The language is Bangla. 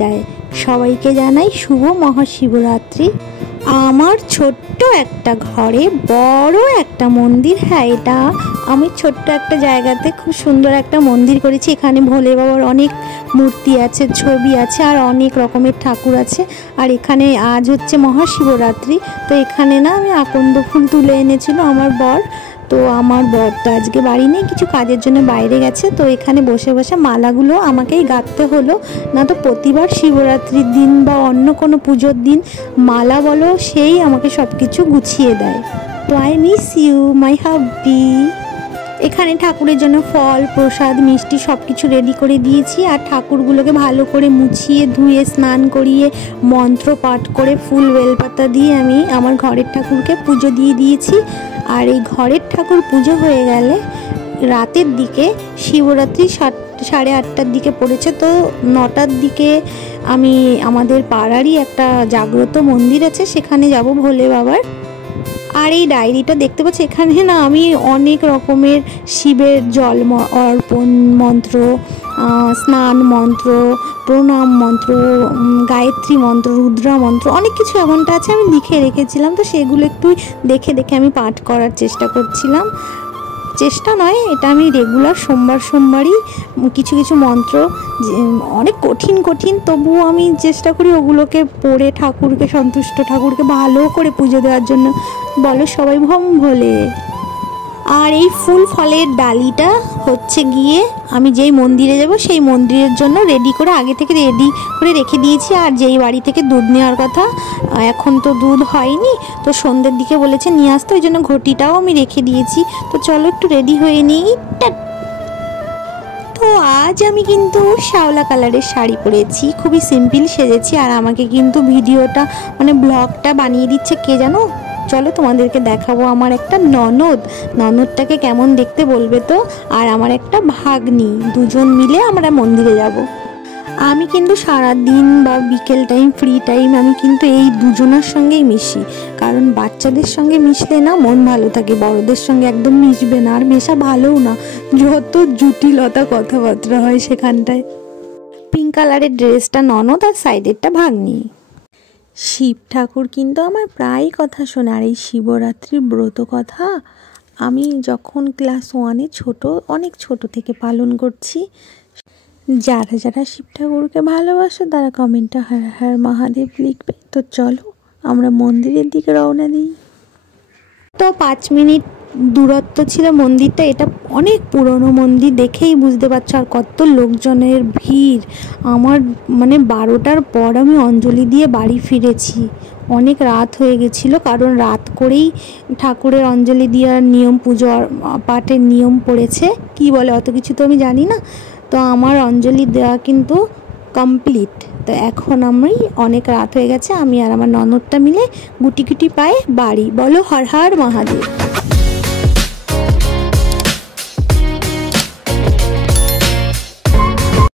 যায়। সবাইকে জানাই শুভ মহাশিবরাত্রি। আমার ছোট্ট একটা ঘরে বড় একটা মন্দির, হ্যাঁ এটা আমি ছোট্ট একটা জায়গাতে খুব সুন্দর একটা মন্দির করেছি। এখানে ভোলে বাবার অনেক মূর্তি আছে, ছবি আছে, আর অনেক রকমের ঠাকুর আছে। আর এখানে আজ হচ্ছে মহাশিবরাত্রি, তো এখানে না আমি আকন্দ ফুল তুলে এনেছিল আমার বর। তো আমার বর তো আজকে বাড়ি নেই, কিছু কাজের জন্য বাইরে গেছে। তো এখানে বসে বসে মালাগুলো আমাকেই গাঁথতে হলো, না তো প্রতিবার শিবরাত্রির দিন বা অন্য কোনো পুজোর দিন মালা বলো সেই আমাকে সব কিছু গুছিয়ে দেয়। তো আই মিস ইউ মাই হাব্বি। এখানে ঠাকুরের জন্য ফল প্রসাদ মিষ্টি সব কিছু রেডি করে দিয়েছি। আর ঠাকুরগুলোকে ভালো করে মুছিয়ে ধুয়ে স্নান করিয়ে মন্ত্র পাঠ করে ফুল বেলপাতা দিয়ে আমি আমার ঘরের ঠাকুরকে পুজো দিয়ে দিয়েছি। আর এই ঘরের ঠাকুর পুজো হয়ে গেলে রাতের দিকে শিবরাত্রি 8:30টার দিকে পড়েছে, তো 9টার দিকে আমি আমাদের পাড়ারই একটা জাগ্রত মন্দির আছে সেখানে যাব ভোলে বাবার। আর এই ডায়েরিটা দেখতে পাচ্ছি, এখানে না আমি অনেক রকমের শিবের জল অর্পণ মন্ত্র, স্নান মন্ত্র, প্রণাম মন্ত্র, গায়ত্রী মন্ত্র, রুদ্রা মন্ত্র, অনেক কিছু এমনটা আছে আমি লিখে রেখেছিলাম। তো সেগুলো একটু দেখে দেখে আমি পাঠ করার চেষ্টা করছিলাম। চেষ্টা নয়, এটা আমি রেগুলার সোমবারই কিছু কিছু মন্ত্র অনেক কঠিন তবুও আমি চেষ্টা করি ওগুলোকে পড়ে ঠাকুরকে ঠাকুরকে ভালো করে পুজো দেওয়ার জন্য। বলো সবাই ভম ভোলে। আর এই ফুল ফলের ডালিটা হচ্ছে গিয়ে আমি যেই মন্দিরে যাব সেই মন্দিরের জন্য আগে থেকে রেডি করে রেখে দিয়েছি। আর যেই বাড়ি থেকে দুধ নেওয়ার কথা, এখন তো দুধ হয়নি, তো সন্ধ্যের দিকে বলেছে নিয়ে আসতে, ওই জন্য ঘটিটাও আমি রেখে দিয়েছি। তো চলো একটু রেডি হয়ে নিই। তো আজ আমি কিন্তু শ্যাওলা কালারের শাড়ি পরেছি, খুবই সিম্পল সেজেছি। আর আমাকে কিন্তু ভিডিওটা ব্লগটা বানিয়ে দিচ্ছে কে জানো? চলো তোমাদেরকে দেখাবো। আমার একটা ননদটাকে কেমন দেখতে বলবে তো। আর আমার একটা ভাগ্নি, দুজন মিলে আমরা মন্দিরে যাব। আমি কিন্তু সারাদিন বা বিকেল টাইম ফ্রি টাইম আমি কিন্তু এই দুজনের সঙ্গেই মিশি, কারণ বাচ্চাদের সঙ্গে মিশলে না মন ভালো থাকে, বড়দের সঙ্গে একদম মিশবে না, আর মেশা ভালোও না, যত জটিলতা কথাবার্তা হয় সেখানটায়। পিঙ্ক কালারের ড্রেসটা ননদ আর সাইডেরটা ভাগ্নি। শিব ঠাকুর কিন্তু আমার প্রায় কথা শোনে। আর এই শিবরাত্রির ব্রত কথা আমি যখন ক্লাস 1-এ অনেক ছোট থেকে পালন করছি। যারা যারা শিব ঠাকুরকে ভালোবাসে তারা কমেন্টে হর হর মহাদেব লিখবে। তো চলো আমরা মন্দিরের দিকে রওনা দিই। তো 5 মিনিট দূরত্ব ছিল মন্দিরটা, এটা অনেক পুরনো মন্দির, দেখেই বুঝতে পারছো। আর কত লোকজনের ভিড়। আমার 12টার পর আমি অঞ্জলি দিয়ে বাড়ি ফিরেছি, অনেক রাত হয়ে গেছিলো, কারণ রাত করেই ঠাকুরের অঞ্জলি দেওয়ার নিয়ম, পুজো পাঠের নিয়ম পড়েছে, কি বলে অত কিছু তো আমি জানি না। তো আমার অঞ্জলি দেওয়া কিন্তু কমপ্লিট। তো এখন আমি অনেক রাত হয়ে গেছে, আমি আর আমার ননদটা মিলে গুটি গুটি পায়ে বাড়ি। বলো হর হর মহাদেব।